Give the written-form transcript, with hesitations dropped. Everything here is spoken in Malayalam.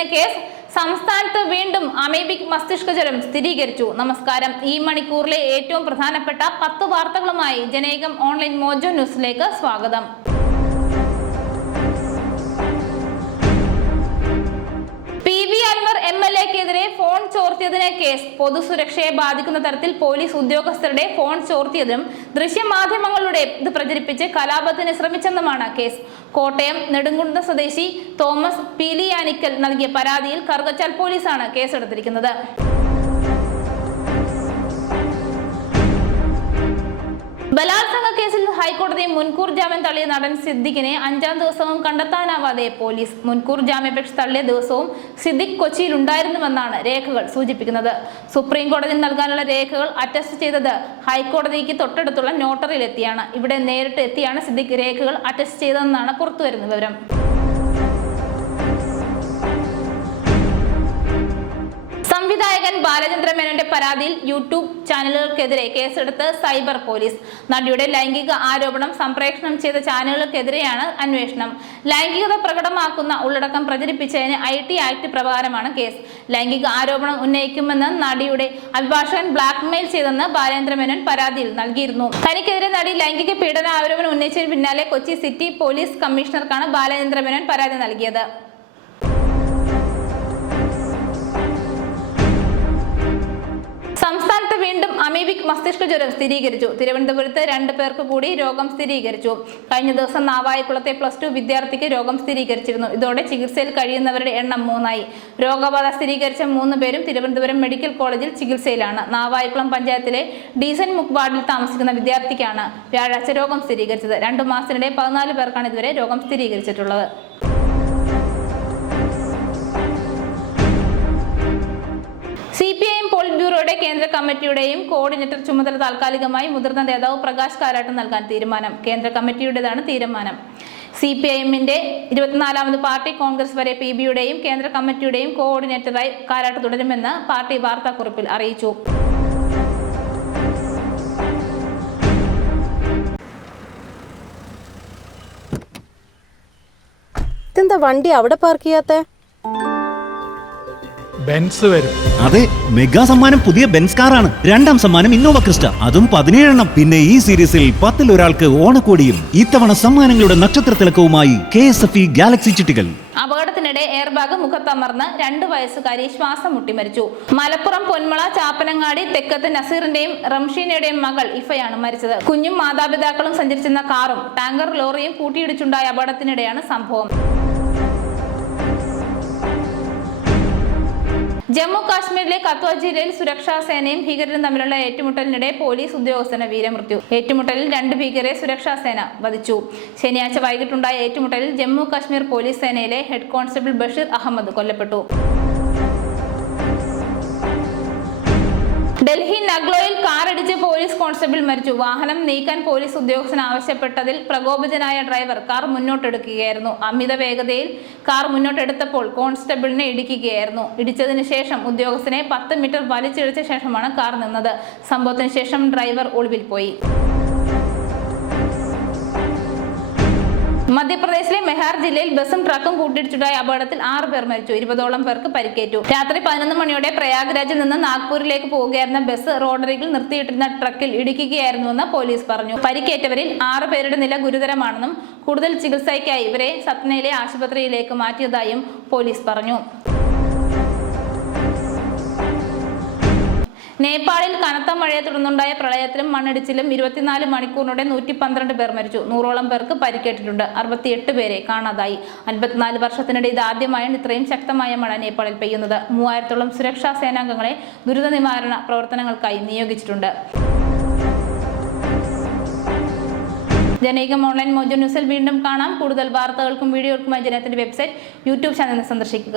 ചോർത്തിയതിന് കേസ്. സംസ്ഥാനത്ത് വീണ്ടും അമീബിക് മസ്തിഷ്ക ജ്വരം സ്ഥിരീകരിച്ചു. നമസ്കാരം. ഈ മണിക്കൂറിലെ ഏറ്റവും പ്രധാനപ്പെട്ട 10 വാർത്തകളുമായി ജനൈകം ഓൺലൈൻ മോജോ ന്യൂസിലേക്ക് സ്വാഗതം. MLA-ക്കെതിരെ ഫോൺ ചോർത്തിയതിന് കേസ്. പൊതുസുരക്ഷയെ ബാധിക്കുന്ന തരത്തിൽ പോലീസ് ഉദ്യോഗസ്ഥരുടെ ഫോൺ ചോർത്തിയതും ദൃശ്യമാധ്യമങ്ങളുടെ ഇത് പ്രചരിപ്പിച്ച് കലാപത്തിന് ശ്രമിച്ചെന്നുമാണ് കേസ്. കോട്ടയം നെടുങ്കുന്നം സ്വദേശി തോമസ് പീലിയാനിക്കൽ നൽകിയ പരാതിയിൽ കറുകച്ചാൽ പോലീസാണ് കേസെടുത്തിരിക്കുന്നത്. ബലാത്സംഗ കേസിൽ ഹൈക്കോടതി മുൻകൂർ ജാമ്യം തള്ളിയ നടൻ സിദ്ദിഖിനെ 5ാം ദിവസവും കണ്ടെത്താനാവാതെ പോലീസ്. മുൻകൂർ ജാമ്യാപേക്ഷ തള്ളിയ ദിവസവും സിദ്ദിഖ് കൊച്ചിയിൽ ഉണ്ടായിരുന്നുവെന്നാണ് രേഖകൾ സൂചിപ്പിക്കുന്നത്. സുപ്രീം കോടതിയിൽ നൽകാനുള്ള രേഖകൾ അറ്റസ്റ്റ് ചെയ്തത് ഹൈക്കോടതിക്ക് തൊട്ടടുത്തുള്ള നോട്ടറിയിലെത്തിയാണ്. ഇവിടെ നേരിട്ട് എത്തിയാണ് സിദ്ദിഖ് രേഖകൾ അറ്റസ്റ്റ് ചെയ്തതെന്നാണ് പുറത്തുവരുന്ന വിവരം. സംവിധായകൻ ബാലചന്ദ്ര മേനോന്റെ പരാതിയിൽ യൂട്യൂബ് ചാനലുകൾക്കെതിരെ കേസെടുത്ത് സൈബർ പോലീസ്. നടിയുടെ ലൈംഗിക ആരോപണം സംപ്രേഷണം ചെയ്ത ചാനലുകൾക്കെതിരെയാണ് അന്വേഷണം. ലൈംഗികത പ്രകടമാക്കുന്ന ഉള്ളടക്കം പ്രചരിപ്പിച്ചതിന് IT ആക്ട് പ്രകാരമാണ് കേസ്. ലൈംഗിക ആരോപണം ഉന്നയിക്കുമെന്ന് നടിയുടെ അഭിഭാഷകൻ ബ്ലാക്ക്മെയിൽ ചെയ്തെന്ന് ബാലചന്ദ്ര മേനോൻ പരാതിയിൽ നൽകിയിരുന്നു. തനിക്കെതിരെ നടി ലൈംഗിക പീഡന ആരോപണം ഉന്നയിച്ചതിന് പിന്നാലെ കൊച്ചി സിറ്റി പോലീസ് കമ്മീഷണർക്കാണ് ബാലചന്ദ്ര മേനോൻ പരാതി നൽകിയത്. സംസ്ഥാനത്ത് വീണ്ടും അമീബിക് മസ്തിഷ്ക ജ്വരം സ്ഥിരീകരിച്ചു. തിരുവനന്തപുരത്ത് 2 പേർക്ക് കൂടി രോഗം സ്ഥിരീകരിച്ചു. കഴിഞ്ഞ ദിവസം നാവായിക്കുളത്തെ +2 വിദ്യാർത്ഥിക്ക് രോഗം സ്ഥിരീകരിച്ചിരുന്നു. ഇതോടെ ചികിത്സയിൽ കഴിയുന്നവരുടെ എണ്ണം 3ആയി. രോഗബാധ സ്ഥിരീകരിച്ച 3 പേരും തിരുവനന്തപുരം മെഡിക്കൽ കോളേജിൽ ചികിത്സയിലാണ്. നാവായിക്കുളം പഞ്ചായത്തിലെ ഡീസന്റ് മുക്ക് വാർഡിൽ താമസിക്കുന്ന വിദ്യാർത്ഥിക്കാണ് വ്യാഴാഴ്ച രോഗം സ്ഥിരീകരിച്ചത്. 2 മാസത്തിനിടെ 14 പേർക്കാണ് ഇതുവരെ രോഗം സ്ഥിരീകരിച്ചിട്ടുള്ളത്. CPIM പോളിറ്റ് ബ്യൂറോയുടെ കേന്ദ്ര കമ്മിറ്റിയുടെയും കോർഡിനേറ്റർ ചുമതല താൽക്കാലികമായി മുതിർന്ന നേതാവ് പ്രകാശ് കാരാട്ട് നൽകാൻ തീരുമാനം. കേന്ദ്ര കമ്മിറ്റിയുടേതാണ് തീരുമാനം. CPIM-ന്റെ 24ാമത് പാർട്ടി കോൺഗ്രസ് വരെ PB-യുടെയും കേന്ദ്ര കമ്മിറ്റിയുടെയും കോർഡിനേറ്ററായി കാരാട്ട് തുടരുമെന്ന് പാർട്ടി വാർത്താക്കുറിപ്പിൽ അറിയിച്ചു. ഇതെന്താ വണ്ടി അവിടെ പാർക്ക് ചെയ്യാത്തെ? ബെൻസ് വരും. അതെ, മെഗാ സമ്മാനം പുതിയ ബെൻസ് കാറാണ്. 2ാം സമ്മാനം ഇന്നോവ ക്രിസ്റ്റ, അതും 17 എണ്ണം. പിന്നെ ഈ സീരീസിൽ 10ൽ ഒരാൾക്ക് ഓണക്കോടിയും. ഇത്തവണ സമ്മാനങ്ങളുടെ നക്ഷത്രത്തിലക്കവുമായി KSFE ഗാലക്സി ചിട്ടികൾ. അപകടത്തിനിടെ എയർബാഗ് മുഖത്തമർന്ന് 2 വയസ്സുകാരി ശ്വാസം മുട്ടി മരിച്ചു. മലപ്പുറം പൊന്മള ചാപ്പനങ്ങാടി തെക്കത്ത് നസീറിന്റെയും റംഷീനയുടെയും മകൾ ഇഫയാണ് മരിച്ചത്. കുഞ്ഞും മാതാപിതാക്കളും സഞ്ചരിച്ചിരുന്ന കാറും ടാങ്കർ ലോറിയും കൂട്ടിയിടിച്ചുണ്ടായ അപകടത്തിനിടെയാണ് സംഭവം. ജമ്മു കാശ്മീരിലെ കത്വ ജില്ലയിൽ സുരക്ഷാ സേനയും ഭീകരരും തമ്മിലുള്ള ഏറ്റുമുട്ടലിനിടെ പോലീസ് ഉദ്യോഗസ്ഥന് വീരമൃത്യു. ഏറ്റുമുട്ടലിൽ 2 ഭീകരരെ സുരക്ഷാ സേന വധിച്ചു. ശനിയാഴ്ച വൈകിട്ടുണ്ടായ ഏറ്റുമുട്ടലിൽ ജമ്മു കാശ്മീർ പോലീസ് സേനയിലെ ഹെഡ് കോൺസ്റ്റബിൾ ബഷീർ അഹമ്മദ് കൊല്ലപ്പെട്ടു. ഡൽഹി നഗ്ലോയിൽ കാറിടിച്ച് പോലീസ് കോൺസ്റ്റബിൾ മരിച്ചു. വാഹനം നീക്കാൻ പോലീസ് ഉദ്യോഗസ്ഥൻ ആവശ്യപ്പെട്ടതിൽ പ്രകോപിതനായ ഡ്രൈവർ കാർ മുന്നോട്ടെടുക്കുകയായിരുന്നു. അമിത വേഗതയിൽ കാർ മുന്നോട്ടെടുത്തപ്പോൾ കോൺസ്റ്റബിളിനെ ഇടിക്കുകയായിരുന്നു. ഇടിച്ചതിന് ശേഷം ഉദ്യോഗസ്ഥനെ 10 മീറ്റർ വലിച്ചിഴച്ച ശേഷമാണ് കാർ നിന്നത്. സംഭവത്തിന് ശേഷം ഡ്രൈവർ ഒളിവിൽ പോയി. മധ്യപ്രദേശിലെ മെഹാർ ജില്ലയിൽ ബസും ട്രക്കും കൂട്ടിയിടിച്ചുണ്ടായ അപകടത്തിൽ 6 പേർ മരിച്ചു. 20ഓളം പേർക്ക് പരിക്കേറ്റു. രാത്രി 11 മണിയോടെ പ്രയാഗ്രാജിൽ നിന്ന് നാഗ്പൂരിലേക്ക് പോവുകയായിരുന്ന ബസ് റോഡരികിൽ നിർത്തിയിട്ടിരുന്ന ട്രക്കിൽ ഇടിക്കുകയായിരുന്നുവെന്ന് പോലീസ് പറഞ്ഞു. പരിക്കേറ്റവരിൽ 6 പേരുടെ നില ഗുരുതരമാണെന്നും കൂടുതൽ ചികിത്സയ്ക്കായി ഇവരെ സത്നയിലെ ആശുപത്രിയിലേക്ക് മാറ്റിയതായും പോലീസ് പറഞ്ഞു. നേപ്പാളിൽ കനത്ത മഴയെ തുടർന്നുണ്ടായ പ്രളയത്തിലും മണ്ണിടിച്ചിലും 24 മണിക്കൂറിനിടെ 112 പേർ മരിച്ചു. 100ഓളം പേർക്ക് പരിക്കേറ്റിട്ടുണ്ട്. 68 പേരെ കാണാതായി. 54 വർഷത്തിനിടെ ഇതാദ്യമായാണ് ഇത്രയും ശക്തമായ മഴ നേപ്പാളിൽ പെയ്യുന്നത്. 3000ഓളം സുരക്ഷാ സേനാംഗങ്ങളെ ദുരിത നിവാരണ പ്രവർത്തനങ്ങൾക്കായി നിയോഗിച്ചിട്ടുണ്ട്. ജനൈകം ഓൺലൈൻ മോജോ ന്യൂസിൽ വീണ്ടും കാണാം. കൂടുതൽ വാർത്തകൾക്കും വീഡിയോകൾക്കുമായി ജനത്തിന്റെ വെബ്സൈറ്റ്, YouTube ചാനൽ സന്ദർശിക്കുക.